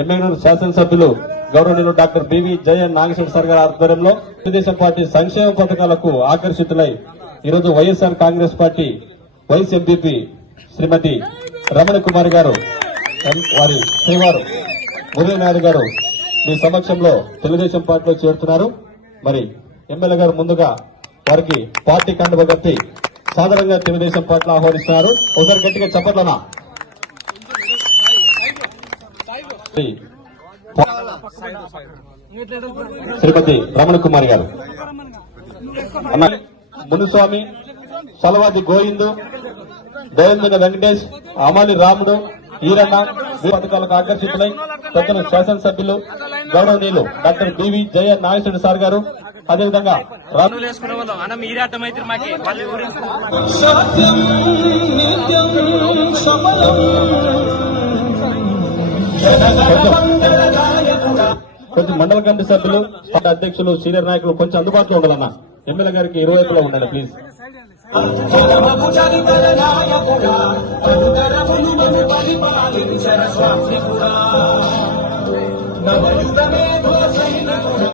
ఎమ్మెల్యేలు శాసనసభ్యులు గౌరవనీయులు doctor BV Jayan Nageswara sir గారి ఆధ్వర్యంలో తెలుగుదేశం పార్టీ సంక్షేమ పథకాలకు ఆకర్షితులై ఈరోజు YSR Congress party vice MPP Shrimati Ramana Kumar గారు వారి శ్రీవారు ఉదయ్ గారు మీ సమక్షంలో తెలుగుదేశం పార్టీలో చేరుతున్నారు. మరి ఎమ్మెల్యే గారు ముందుగా వారికి పార్టీ కండువ కప్పి సాధారణంగా తెలుగుదేశం పార్టీలో ఆహ్వానిస్తున్నారు. ఒకసారి గట్టిగా చెప్పట్లనా? శ్రీపతి రమణ కుమార్ గారు. మునుస్వామి సలవాది గోవిందు దేవేంద్ర వెంకటేష్ అమలి రాముడు ఈరన్న ఈ పథకాలకు ఆకర్షితులై పెద్దలు శాసనసభ్యులు గౌరవనీయులు doctor BV Jaya Nageswara sir గారు. అదేవిధంగా రా- పనులు వేసుకునే కొంచెం మండల కమిటీ సభ్యులు అధ్యక్షులు సీనియర్ నాయకులు కొంచెం అందుబాటులో ఉండాలన్నా. ఎమ్మెల్యే గారికి ఇరువైపులో ఉండండి ప్లీజ్ నవయుగమే